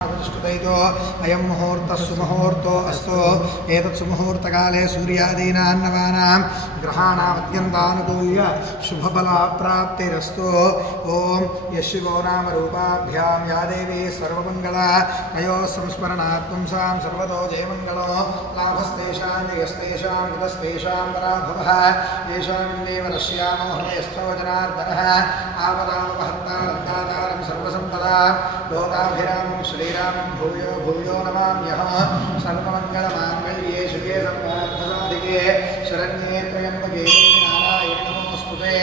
अयं मुहूर्तः सुमुहूर्तो अस्तु एतत् सुमुहूर्तकाले सूर्यादीनान्नवानां ग्रहाणामत्यन्तानुकूल्य शुभफलप्राप्तिरस्तु। ॐ यशिवो नाम रूपाभ्यां या देवी सर्वमङ्गला तयोः संस्मरणात् पुंसां सर्वतो जयमङ्गलो लाभस्तेषां जयस्तेषां कृतस्तेषां पराभवः येषामिन्देव नश्यामो हृदयस्थो जनार्दनः आपदामपहर्तारं सर्वसम्पदा लोकाभिरामं श्रीरामं भूयो भूयो नमाम्यहं सर्वमङ्गलमाङ्गल्ये शिवे सर्वार्थसाधिके शरण्ये त्र्यम्बके नारायणे नमोऽस्तुते।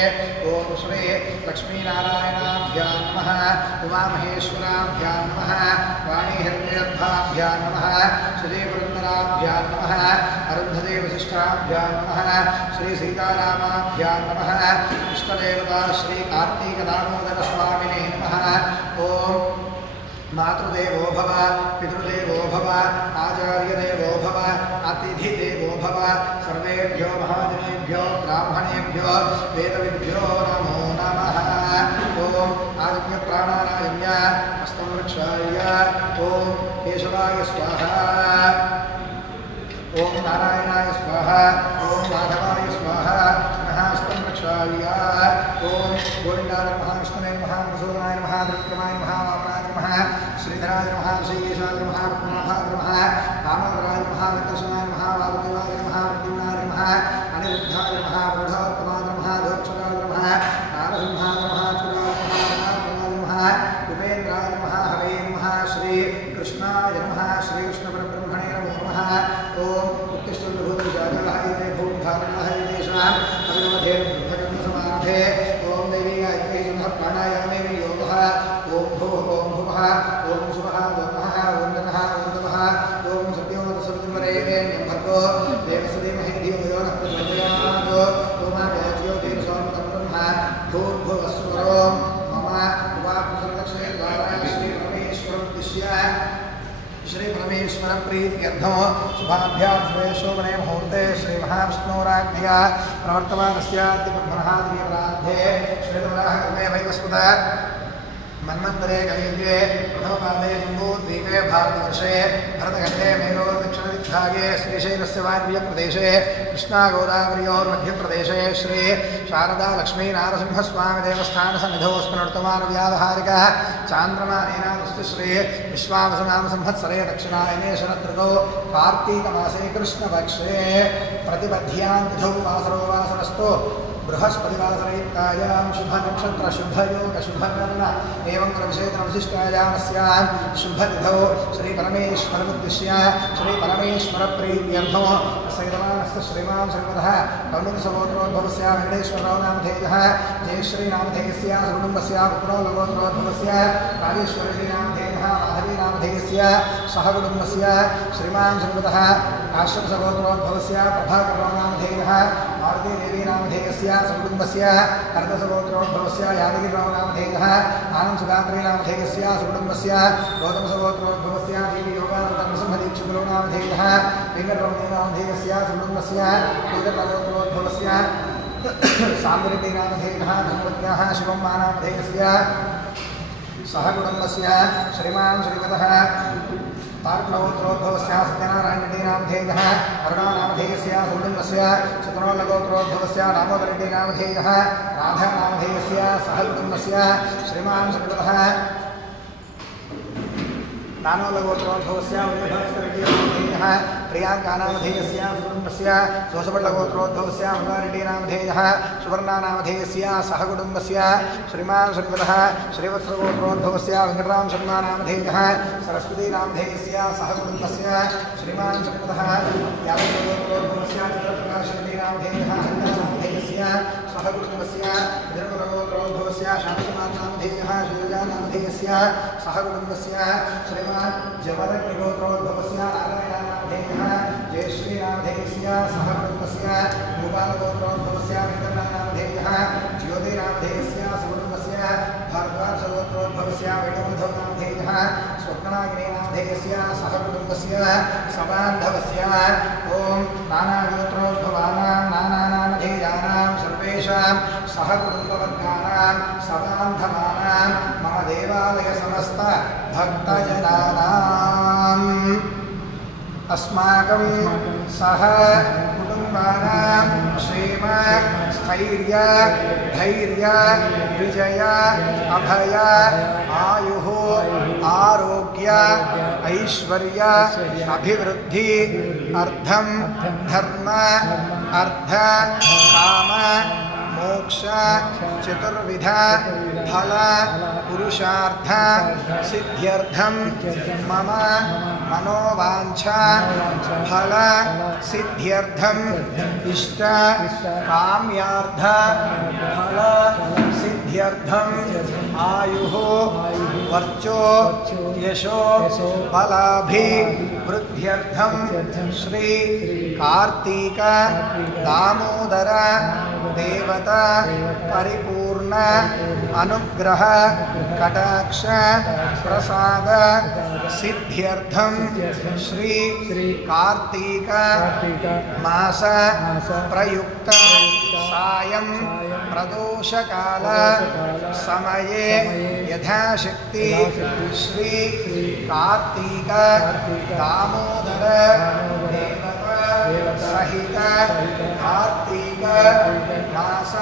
ॐ श्री लक्ष्मीनारायणाभ्यां नमः उमामहेश्वराभ्यां नमः वाणीहिरण्यगर्भाभ्यां नमः श्रीपुरन्दराभ्यां नमः अरुन्धतीवसिष्ठाभ्यां नमः श्रीसीतारामाभ्यां नमः इष्टदेवता श्रीकार्तिकदामोदरस्वामिने नमः। ॐ मातृदेवो भव पितृदेवो भव आचार्यदेवो भव अतिथिदेवो भव सर्वेभ्यो महाजनेभ्यो ब्राह्मणेभ्यो वेदविभ्यो नमो नमः। ॐ आदित्यप्राणानाय हस्तं रक्षाय ॐ केशवाय स्वाहा ॐ नारायणाय स्वाहा ॐ माधवाय स्वाहा हस्तं रक्षाय ॐ गोविन्दाय नमः विष्णुवे नमः मधुसूदनाय नमः त्रिविक्रमाय नमः वामनाय नमः श्रीधराय नमः श्रीकेशाय नमः पद्मनाभाय नमः दामोदराय नमः वेङ्कटेशाय नमः वासुदेवाय नमः प्रद्युम्नाय नमः अनिरुद्धाय नमः प्रबोधात्माय नमः दोक्षराय नमः नारसिंहाय नमः चुराय नमः उपेन्द्राय नमः हवे नमः श्रीकृष्णाय नमः श्रीकृष्णपरब्रह्मणे नमो नमः। ॐ उत्तिष्ठभूतविजागराय भूमधारणाय देशान् अविरमधेर्बुद्धकर्मसमारभे ॐ दैवीयाय प्राणायामे योगः ॐ भुवः ॐ शुभः ॐ महः ॐ जनः ॐ तपः ॐ सत्यो सवितुर्वरेण्यं भर्गो देवस्य धीमहि धियो यो नः प्रचोदयात् ॐ ज्योतिर्सोमतं ब्रह्म भूर्भुवस्सुरो मम उपासनलक्ष्मे द्वारा श्रीपरमेश्वरोद्दिश्य श्रीपरमेश्वरप्रीत्यर्थं शुभाभ्यां शुभे शोभने मुहूर्ते श्रीमहाविष्णोराज्ञया प्रवर्तमानस्याद्य ब्रह्मणः दिव्यप्राध्ये श्वेतवराहकर्मे वैवस्वत मन्वन्तरे कलियुगे प्रथमपादे जम्बूद्वीपे भारतवर्षे भरतखण्डे मेघोदक्षिणदिग्भागे श्रीशैलस्य वायव्यप्रदेशे कृष्णागोदावर्योर्मध्यप्रदेशे श्री शारदा लक्ष्मीनारसिंहस्वामिदेवस्थानसन्निधौ स्मृतमानव्यावहारिकः चान्द्रमानेन श्री विश्वावसुनामसंवत्सरे दक्षिणायने शरदृतौ कार्तीकमासे कृष्णपक्षे प्रतिपद्ध्यां तिथौ वासरो वासरस्तु बृहस्पतिवासरयुक्तायां शुभनक्षत्रशुभयोगशुभकर्ण एवं विशेषणविशिष्टायामस्यां शुभतिथौ श्रीपरमेश्वरमुद्दिश्य श्रीपरमेश्वरप्रीत्यर्थं सैतमानस्य श्रीमान् श्रीमतः कौमुदसहोत्रोद्भवस्य वेङ्कटेश्वरराव नामधेयः जयश्रीनामधेयस्य सुकुटुम्बस्य पुत्रो लघोत्रोद्भवस्य राजेश्वरीनामधेयः माधवीनामधेयस्य सहकुटुम्बस्य श्रीमान् श्रीमतः काश्यपसहोत्रोद्भवस्य प्रभाकरराव नामधेयः मारुतीदेवीनामधेयस्य सकुटुम्बस्य कर्दसगोत्रोद्भवस्य यादगिरिराव नामधेयः आनन्दसुगात्रीनामधेयस्य सकुटुम्बस्य गौतमसगोत्रोद्भवस्य देवीयोगानन्दनरसिंहदीक्षितुलो नामधेयः वेङ्कटरमणीनामधेयस्य सकुटुम्बस्य वेङ्कटगोत्रोद्भवस्य सान्दरीनामधेयः धर्मज्ञः शिवम्मानामधेयस्य सहकुटुम्बस्य श्रीमान् श्रीमतः तारकगोत्रोद्भवस्य सत्यनारायणरेड्डिनामधेयः अरुणानामधेयस्य सकुटुम्बस्य चतुर्लगोत्रोद्भवस्य दामोदररेड्डिनामधेयः राधानामधेयस्य सहकुटुम्बस्य श्रीमान् श्रीमतः नानोलगोत्रोद्भवस्य वैभवरेड्डिनामधेयः प्रियांकानामधेयस्य सकुटुम्बस्य जोसपट्टगोत्रोद्भवस्य मुरारेड्डिनामधेयः सुवर्णानामधेयस्य सहकुटुम्बस्य श्रीमान् श्रीमतः श्रीवत्सगोत्रोद्भवस्य वेङ्कटराम शर्मानामधेयः सरस्वतीनामधेयस्य सहकुटुम्बस्य श्रीमान् श्रीमतः यादवगोत्रोद्भवस्य चित्रप्रकाशरेड्डिनामधेयः हरिदासनामधेयस्य सहकुटुम्बस्य विदर्भगोत्रोद्भवस्य शान्तकुमारनामधेयः शैलजानामधेयस्य सहकुटुम्बस्य श्रीमान् जवदग्निगोत्रोद्भवस्य नारायणानामधेयः जयश्रीनामधेयस्य सहकुटुम्बस्य गोपालगोत्रोद्भवस्य वेङ्कटनामधेयः ज्योतिनामधेयस्य सहकुटुम्बस्य भारद्वाजगोत्रोद्भवस्य वेणुमधवनामधेयः स्वप्नागिनीनामधेयस्य सहकुटुम्बस्य सबान्धवस्य ॐ नानागोत्रोद्भवानां नानानामधेयानां सर्वेषां सहकुटुम्बवर्गानां सबान्धवानां मम देवालय समस्त भक्तजनानाम् अस्माकं सह कुटुम्बानां क्षेम स्थैर्य धैर्य विजय अभय आयुः आरोग्य ऐश्वर्य अभिवृद्धि अर्थं धर्म अर्थ काम मोक्ष चतुर्विध फल पुरुषार्थ सिद्ध्यर्थं मम मनोवांछा फल सिद्ध्यर्थं इष्ट काम्यार्थ फल सिद्ध्यर्थं आयुः वर्चो यशो बलाभिवृद्ध्यर्थं श्री कार्तिक दामोदर देवता परिपूर्ण अनुग्रह कटाक्ष प्रसाद सिद्ध्यर्थं श्री कार्तिक मास प्रयुक्त सायं प्रदोषकाल समये यथाशक्ति श्री कार्तिक दामोदर देवता सहित कार्तिक मास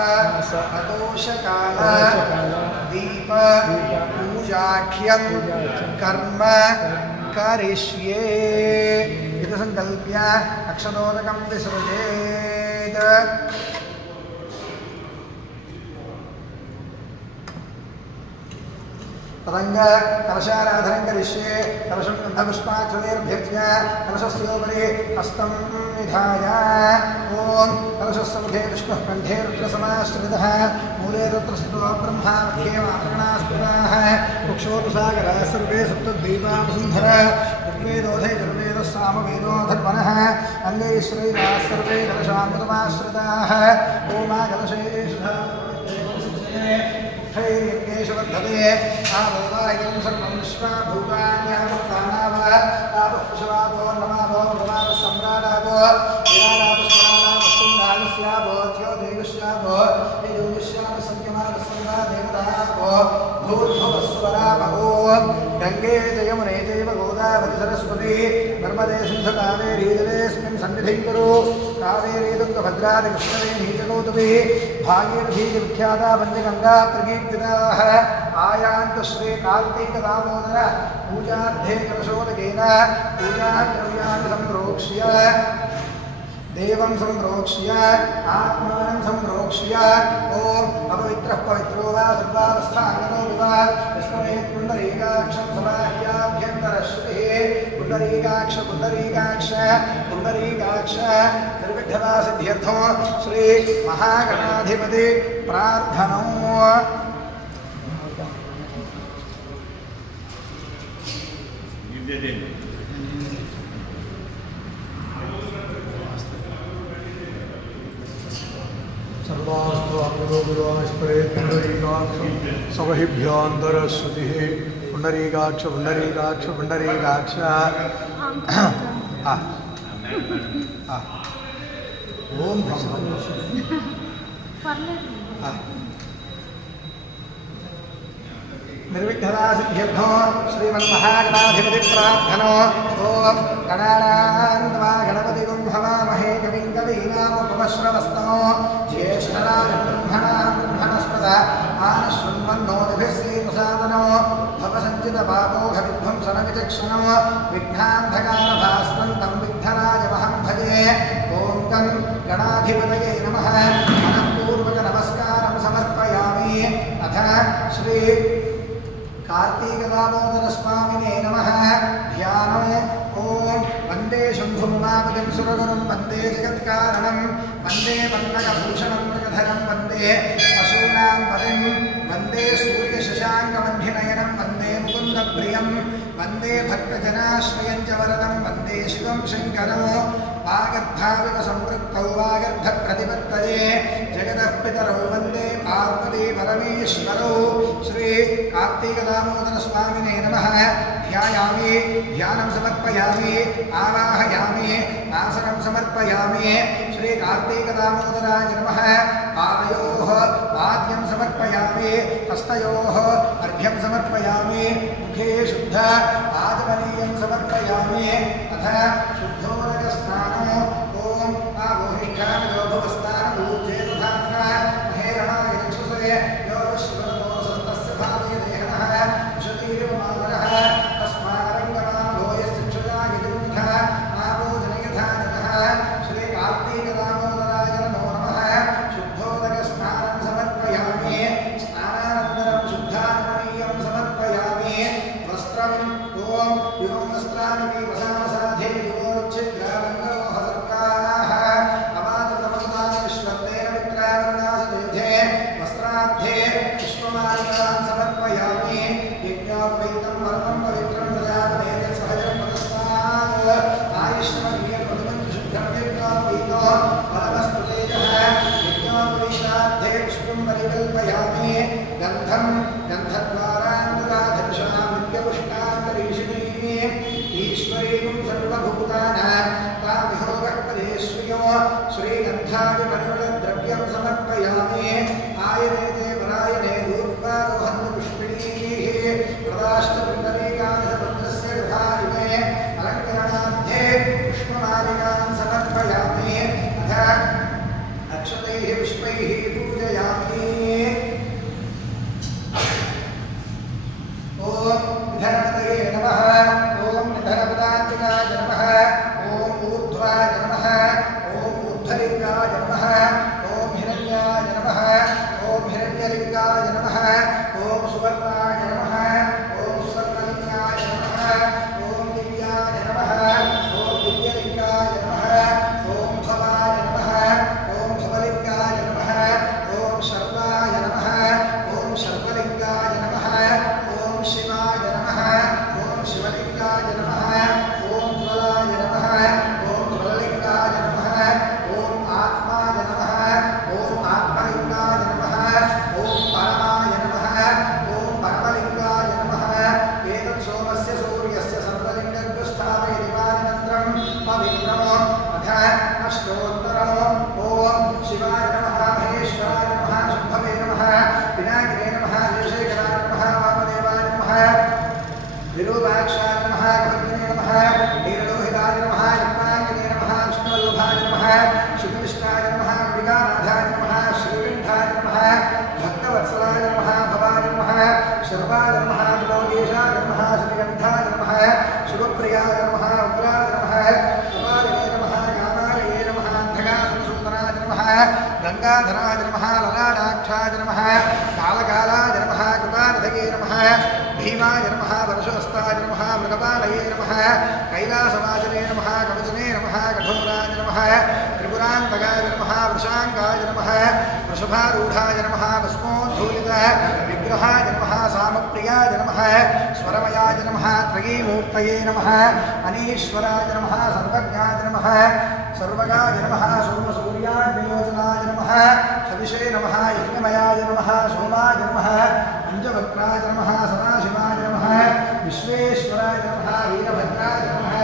प्रदोषकाल दीप पूजाख्यं कर्म करिष्ये इति संकल्प्य अक्षतोदकं विसृजेत् तदंग कलशाराधनं करिष्ये कलशं गन्धपुष्पाक्षतैर्भ्यर्च्य कलशस्योपरि हस्तं निधाय ॐ कलशस्य मुखे विष्णुः कण्ठे रुद्रसमाश्रितः मूले रुद्रस्तो ब्रह्मा मध्ये वामगणास्पदाः कुक्षोरुसागरः सर्वे सप्तद्वीपावसुन्धरः ऋग्वेदोऽधे यजुर्वेदः सामवेदोऽधर्वणः अङ्गैश्वरैराः सर्वे कलशामृतमाश्रिताः ओमा कलशेषः यज्ञेशवर्धते आमोदायं सर्वं विश्वाभूतान्यामृतानाव तापःपशवापो नमावो नमावः सम्राडावो विराडापस्वराडापस्तुण्डालस्यावो ज्योतिविश्यावो यजुविश्याव संयमावस्संगा देवतावो भूर्भुवस्वरापो गङ्गे च यमुने चैव गोदावरी सरस्वती नर्मदे सिन्धु कावेरी जलेऽस्मिन् सन्निधिं कुरु कावेरी तुङ्गभद्रादि कृष्णवेणी च गौतमी भागीरथी च विख्याता पञ्चगङ्गा प्रकीर्तिताः आयान्तु श्री कार्तिक दामोदर पूजार्थे कलशोदकेन पूजाद्रव्याणि सम्प्रोक्ष्य देवं सम्प्रोक्ष्य आत्मानं सम्प्रोक्ष्य ॐ अपवित्रः पवित्रो वा सर्वावस्थागतो विवा विस्मरेत् पुण्डरीकाक्षं समाह्याभ्यन्तरश्रुतिः पुण्डरीकाक्ष पुण्डरीकाक्ष पुण्डरीकाक्ष निर्विघ्नसिद्ध्यर्थो श्री महागणाधिपति प्रार्थनो सवहिभ्यान्तरश्रुतिः पुण्डरीकाक्ष पुण्डरीकाक्ष पुण्डरीकाक्ष ओम निर्विघ्नसिद्ध्यर्थो श्रीमन्महागणाधिपति प्रार्थनो ओम गणानान्त्वा गणपतिगुं हवामहे कविं कवीनामुपमश्रवस्तमो ज्येष्ठराजं ब्रह्मणस्पत आनशृण्वन्नोतिभिः श्रीप्रसादनो भवसञ्चितपापोघविध्वंसनविचक्षणो विघ्नान्धकारभास्वन्तं विघ्नराजमहं भजे ॐ तं गणाधिपतये नमः मनःपूर्वकनमस्कारं समर्पयामि अथ श्री कार्तिक दामोदर स्वामिने नमः ध्यानम् ॐ वन्दे शम्भुमुमापतिं सुरगुरुं वन्दे जगत्कारणं वन्दे वन्दकभूषणं मृगधरं वन्दे पशूनां पतिं वन्दे सूर्यशशाङ्कमण्डिनयनं वन्दे मुकुन्दप्रियं वन्दे भक्तजनाश्रयं च वरदं वन्दे शिवं शङ्करो वागर्धाविव सम्पृक्तौ वागर्धप्रतिपत्तये जगतः पितरौ वन्दे पार्वती परमेश्वरौ श्री कार्तिक दामोदर स्वामिने नमः ध्यायामि ध्यानं समर्पयामि आवाहयामि आसनं समर्पयामि श्री श्री कार्तिकदामोदराय नमः पादयोः पाद्यं समर्पयामि हस्तयोः अर्घ्यं समर्पयामि मुखे शुद्ध आचमनीयं समर्पयामि अथ शुद्धोदकस्नानो ॐ आगोहिष्ठानयोभवस्नान ऊर्जे तथा महेरणाय चक्षुषे यो विश्वतो सस्तस्य भावे देहनः विशतीरिव मातरः तस्मारङ्गनाभो यस्तिक्षुजाय दुर्मुखः आभोजनयथा जनः श्री कार्तिकदामोदराय नमो नमः शुद्धोदकस्नानं समर्पयामि स्नानानन्तरं शुद्धात्मनीयं समर्पयामि वस्त्रम् ॐ युवं वस्त्राणि वसामसाधे योच्छिद्रारङ्गलोहसर्काः अवाततमसुतानि विश्वत्तेन विक्रावन्नासतेथे वस्त्रार्थे पुष्पमालिकान् समर्पयामि यज्ञोपवीतं वरदं पवित्रं प्रजापतेः सहजं पुरस्तात् आयुष्मनीयं पदमं शुद्धं यज्ञोपवीतो फलमस्तुतेजः यज्ञोपवीतार्थे पुष्पं परिकल्पयामि गन्धं गन्धद्वारान्तराधर्षां नित्यपुष्टान्तरीषिणीः ईश्वरीं सर्वभूतानां तामिहोगः परेश्वयो श्रीगन्धादिपरिमलद्रव्यं समर्पयामि आयनेते परायणे दूर्वारोहन्तु पुष्पिणीः प्रदाश्च पुण्डरीकादशपत्रस्य गृहारिणे अलङ्करणार्थे पुष्पमालिकान् समर्पयामि अथ अक्षतैः पुष्पैः पूजयामि ॐ निधनपतये नमः ॐ निधनपदान्तिकाय नमः ॐ ऊर्ध्वाय नमः ॐ ऊर्ध्वलिङ्गाय नमः ॐ हिरण्याय नमः ॐ हिरण्यलिङ्गाय नमः ॐ सुवर्णाय नमः ॐ सुवर्णलिङ्गाय नमः ॐ दिव्याय नमः ॐ दिव्यलिङ्गाय नमः ॐ भवाय नमः ॐ भवलिङ्गाय नमः ॐ शर्वाय नमः ॐ शर्वलिङ्गाय नमः ॐ शिवाय नमः ॐ शिवलिङ्गाय नमः ॐ ज्वलाय नमः ॐ ज्वललिङ्गाय नमः ॐ आत्माय नमः ॐ आत्मलिङ्गाय नमः ॐ परमाय नमः ॐ परमलिङ्गाय नमः एतत् सोमस्य सूर्यस्य सर्वलिङ्गस्थापयति पादिमन्त्रं पवित्रम् अथ अष्टोत्तरम् ॐ शिवाय नमः महेश्वराय नमः शुम्भवे नमः विनायके नमः शेषेकराय नमः वामदेवाय नमः विरूपाक्षाय नमः कपिले नमः नीललोहिताय नमः यज्ञाङ्गने नमः विष्णुवल्लभाय नमः श्रीकृष्णाय नमः अम्बिकानाथाय नमः श्रीकण्ठाय नमः भक्तवत्सलाय नमः भवाय नमः शर्वाय नमः त्रिलोकेशाय नमः श्रीकण्ठाय नमः शिवप्रियाय नमः उग्राय नमः कपालिने नमः कामालये नमः अन्धकासुरसुन्दराय नमः गङ्गाधराय नमः ललाटाक्षाय नमः कालकालाय नमः कृपानधये नमः भीमाय नमः वर्षहस्ताय नमः मृगपालये नमः कैलासवाजने नमः कवचने नमः कठोराय नमः त्रिपुरान्तकाय नमः वृषाङ्गाय नमः वृषभारूढाय नमः भस्मोद्धूलित विग्रहाय नमः सामप्रियाय नमः स्वरमयाय नमः त्रयीमूर्तये नमः अनीश्वराय नमः सर्वज्ञाय नमः सर्वगाय नमः सोमसूर्याग्नियोजनाय नमः सविषे नमः यज्ञमयाय नमः सोमाय नमः पंचवक्त्राय नमः सदाशिवाय नमः विश्वेश्वराय नमः वीरभद्राय नमः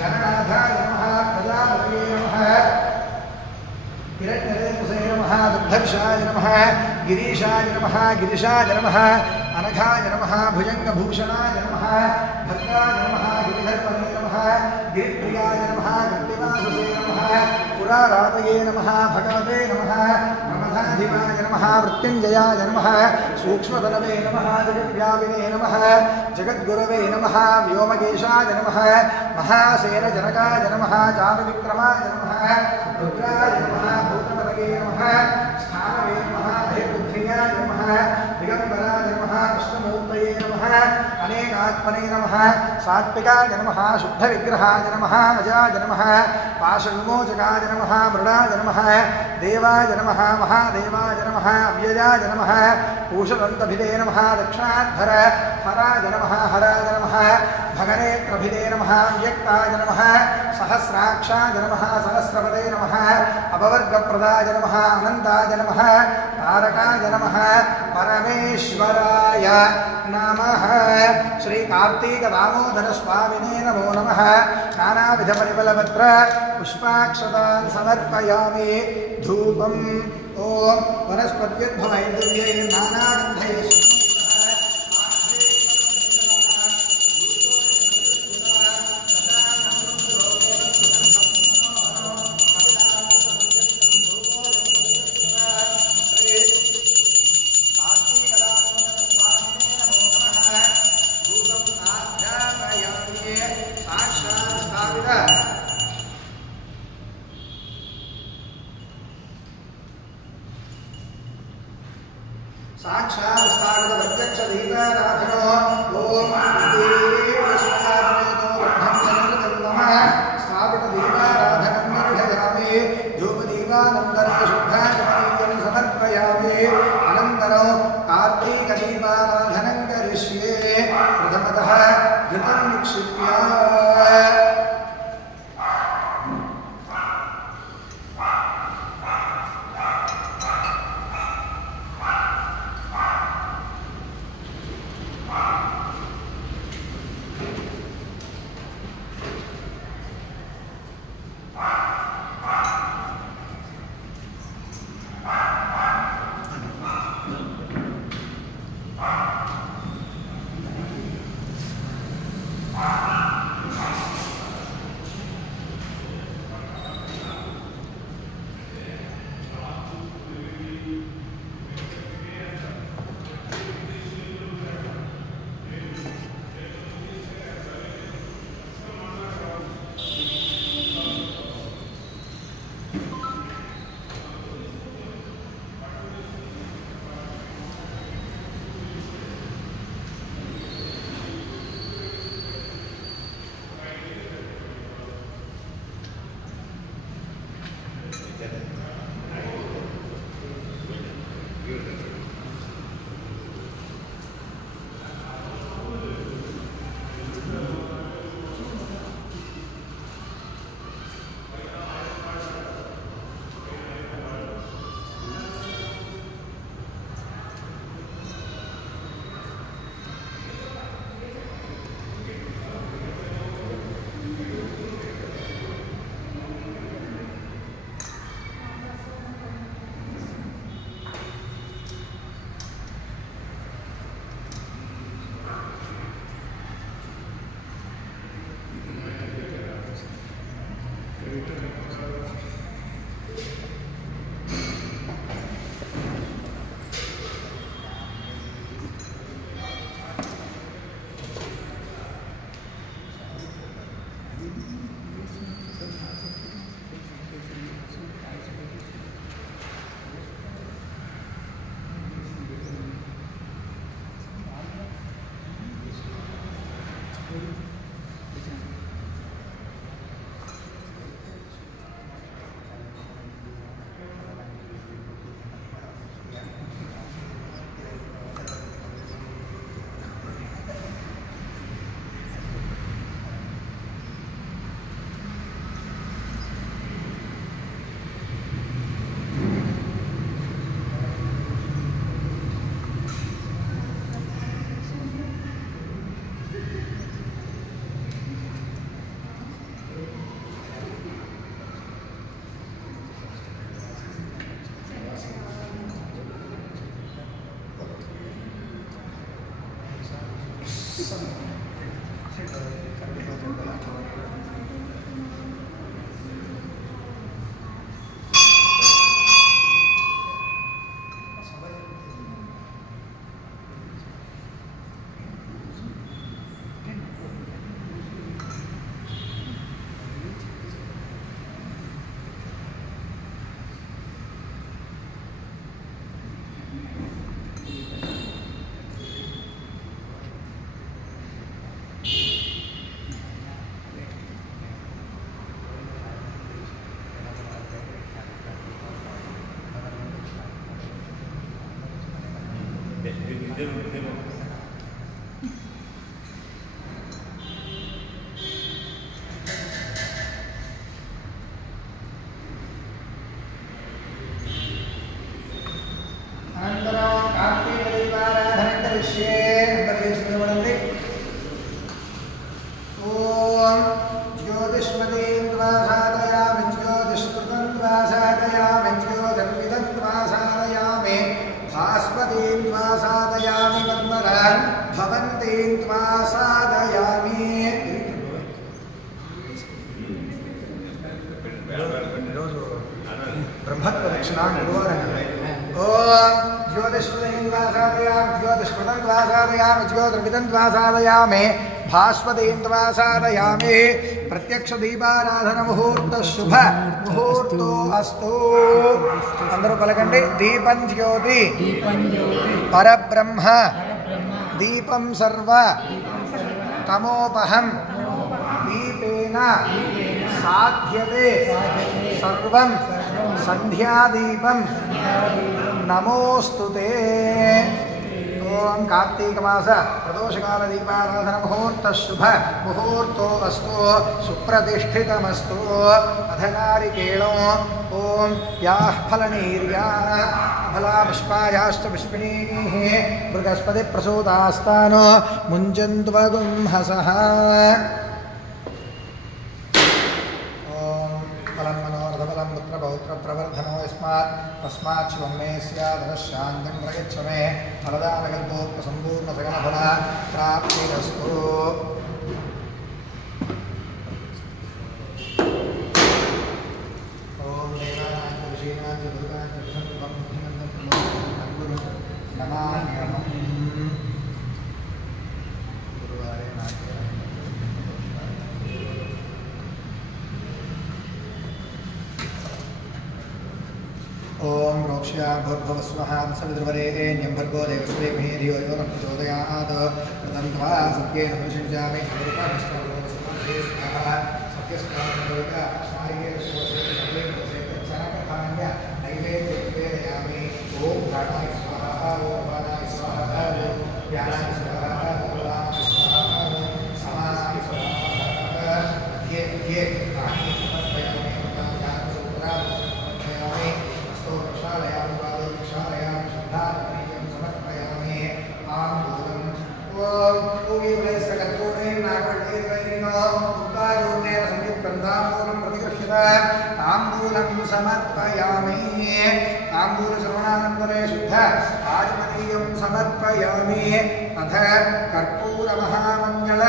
गणनाथाय नमः प्रजापतये नमः हिरण्यरेतसे नमः दुग्धर्षाय नमः गिरीशाय नमः गिरिशाय नमः अनघाय नमः भुजङ्गभूषणाय नमः भद्राय नमः गिरिधर्मणे नमः गिरिप्रियाय नमः गन्तिवाससे नमः पुरारातये नमः भगवते नमः प्रमथाधिपाय नमः मृत्युञ्जयाय नमः सूक्ष्मतनवे नमः जगद्व्यापिने नमः जगद्गुरवे नमः व्योमकेशाय नमः महासेनजनकाय नमः चारुविक्रमाय नमः रुद्राय नमः भूतपतये नमः स्थानवे नमः अहेबुद्धियाय नमः दिगम्बराय नमः कृष्णमूर्तये नमः अनेकात्मने नमः सात्विकाय नमः शुद्धविग्रहाय नमः अजाय नमः पाशविमोचकाय नमः मृडाय नमः देवाय नमः महादेवाय नमः अव्ययाय नमः पूषदन्तभिदे नमः दक्षिणाध्वर हराय नमः हराय नमः भगनेत्रभिदे नमः व्यक्ताय नमः सहस्राक्षाय नमः सहस्रपदे नमः अपवर्गप्रदाय नमः अनन्ताय नमः तारकाय नमः परमेश्वराय नमः। श्री कार्तिक दामोदर स्वामिने नमो नमः। नानाविध परिमलपत्र पुष्पाक्षतान् समर्पयामि। धूपम् ओम वनस्पत्युद्भवैर्दिव्यै नानागन्धैः साक्षात् स्थापित प्रत्यक्ष दीपाराधनो ओम स्थापित दीपाराधनं निर्धयामि। धूपदीपानन्तरं शुद्धाचमनीयं समर्पयामि। अनन्तरं कार्तीक दीपाराधनं करिष्ये। प्रथमतः घृतं निक्षिप्य ॐ ज्योतिष्मतीं त्वा साधयामि ज्योतिष्कृतं त्वा साधयामि ज्योतिर्विदं त्वा साधयामि भास्वतीं त्वा साधयामि मन्मरान् भवन्तीं त्वा साधयामि ब्रह्मत्वदक्षिणा गुरुवारं ॐ ज्योतिष्मतीं त्वा साधयामि ज्योतिष्कृतं त्वा साधयामि ज्योतिर्विदं त्वा साधयामि भास्वतीं त्वा साधयामि प्रत्यक्षदीपाराधन मुहूर्त शुभ मुहूर्तो अस्तु अंदरू पलकंడి दीपं ज्योति परब्रह्म दीपं सर्व तमोपहं दीपेन साध्यते सर्वं संध्यादीपं नमोस्तुते ओम कार्तिक मास प्रदोषकाल दीपाराधन मुहूर्त शुभ मुहूर्तो अस्तु सुप्रतिष्ठितमस्तु अधनारिकेणो ओम याः फलनीर्याः फला पुष्पायाश्च पुष्पिणीः बृहस्पति प्रसूतास्तानो मुञ्जन्त्वगुंहसः फलं मनोरथफलं पुत्रपौत्रप्रवर्धनो यस्मात् तस्मात् शिवं मे स्यादः शान्तिं प्रयच्छ मे फलदानकल्पोक्तसम्पूर्णसगणफला प्राप्तिरस्तु ॐ देवानां ऋषीणां च दुर्गां च विष्णुं बुद्धिमन्तं नमाम्यहम् गुरुवारे ओम रोक्ष्या भूर्भुवस्वः सवितुर्वरेण्यं भर्गो देवस्य धीमहि धियो यो नः प्रचोदयात् प्रतन्त्वा सत्येन परिषिञ्चामि नैवेद्यं ओम प्राणाय स्वाहा ओम प्राणाय स्वाहा ज्ञानाय स्वाहा ओम स्वाहा समानाय स्वाहा ये प्राणी समर्पयामि तांबूलं समर्पयामि तांबूलश्रवणानन्तरे शुद्ध आचमनीयं समर्पयामि अथ कर्पूरमहामङ्गल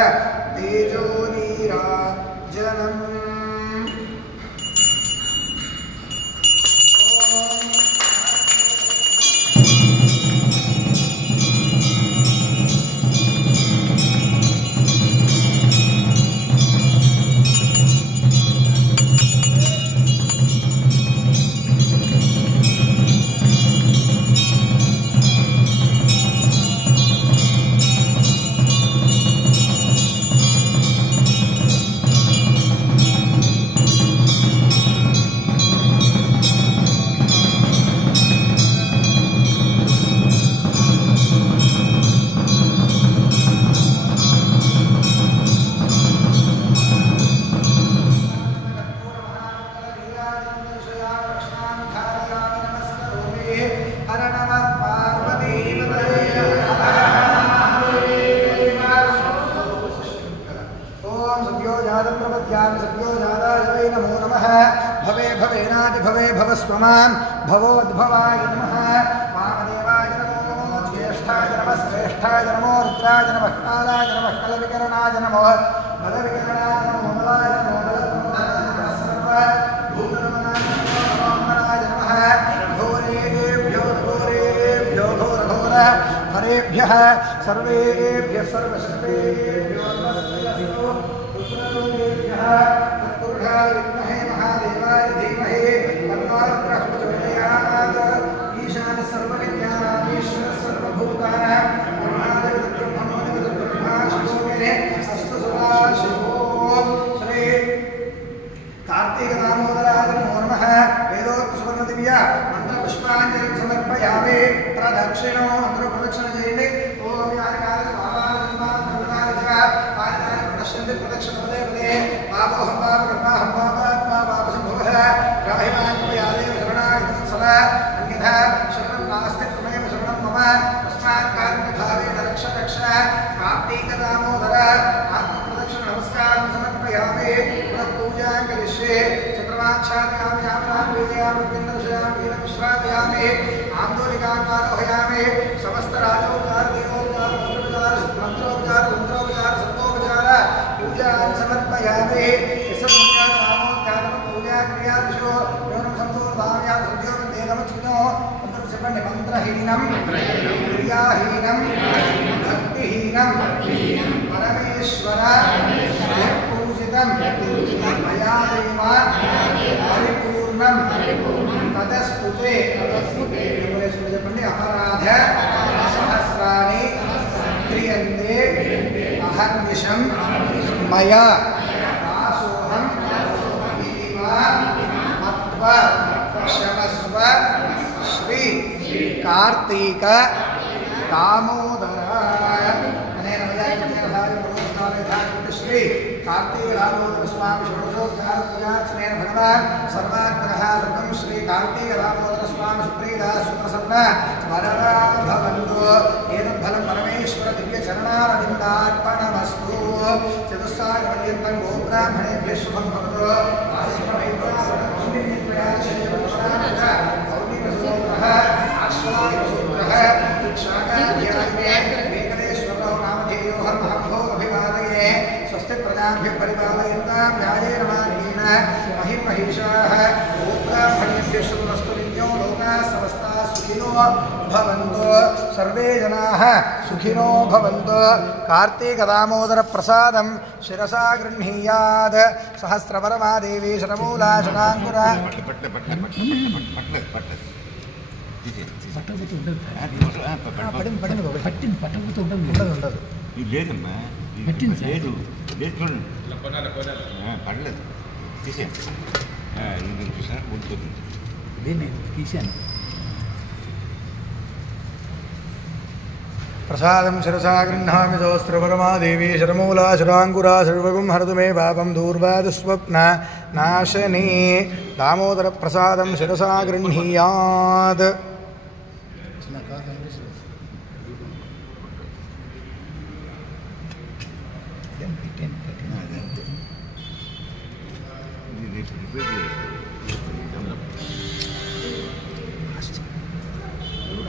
तेजोनीराजनम् भवे भवेनादि भवे भवस्वमान् भवोद्भवाय नमः वामदेवाय नमो ज्येष्ठाय नमः श्रेष्ठाय नमो रुद्राय नमः कालाय नमः कलविकरणाय नमो बलविकरणाय नमो मलाय नमो सर्वभूतनमनाय नमः घोरेभ्यो घोरेभ्यो घोरघोर हरेभ्यः सर्वेभ्यः सर्वशक्तेभ्यो तत्पुरुषाय विद्महे महादेवाय धीमहि तन्नो रुद्रः प्रचोदयात् ईशानः सर्वविद्यानामीश्वरः सर्वभूतानां ब्रह्मादिब्रह्मणोदिब्रह्माशिवोमे अस्तु सदाशिवो श्री कार्तिक दामोदराय नमो नमः वेदोक्तसुवर्णदिव्य मन्त्रपुष्पाञ्जलिं समर्पयामि प्रदक्षिणो प्रदक्षिण చేయండి ఓం యానకాయ प्रदक्षिण पदे पदे पापोहं पापकर्माहं पापात्मा पापसम्भवः राहिमान्मयादेव शरणागतवत्सला अन्यथा शरणं नास्ति त्वमेव शरणं मम तस्मात् कारुण्यभावेन रक्ष रक्ष कार्तिकदामोदर आत्मप्रदक्षिण नमस्कारं समर्पयामि स्थापयामि पुनः पूजां करिष्ये चक्रवाच्छादयामि यामनां वेदयामि विश्रामयामि आन्दोलिकाकारोहयामि समस्तराजोपचार देवोपचार मंत्रोपचार तंत्रोपचार सर्वोपचार पूजा समर्पयामि पूजा क्रिया दिशो न्यूनं संपूर्णभाव्या सद्योदेनमचिनो मंत्रहीनं क्रियाहीनं भक्तिहीनं परमेश्वर पूजितं मया देव परिपूर्णं तदस्तुते अपराध सहस्राणि क्रियन्ते अहर्निशं मया दासोऽहं मत्वा क्षमस्व श्री कार्तिक दामोदर श्री कार्तिक दामोदर स्वामी षोडशोपचार पूजार्चनेन भगवान् सर्वात्मकः सर्वं श्री कार्तिक दामोदर स्वामी सुप्रीदाः सुप्रसन्ना वरदा भवन्तु एतत् फलं परमेश्वर दिव्य चरणारविन्दार्पणमस्तु चतुस्सागपर्यन्तं गोब्राह्मणेभ्यः शुभं भवतु स्वस्ति प्रजाभ्यः परिपालयन्तां न्यायेन मार्गेण महिं महिषाः गोब्राह्मणेभ्यः शुभमस्तु नित्यो लोकाः समस्ताः सुखिनो भवन्तु सर्वे जनाः सुखिनो भवन्तु कार्तिकदामोदरप्रसादं शिरसा गृह्णीयात् सहस्रवरमादेवी शतमूला शताङ्कुरा प्रसादं शिरसा गृह्णामि सहस्रवरमादेवी शतमूला शताङ्कुरा सर्वगुं हरतु मे पापं दूर्वादस्वप्न नाशनी दामोदरप्रसादं शिरसा गृह्णीयात् Video.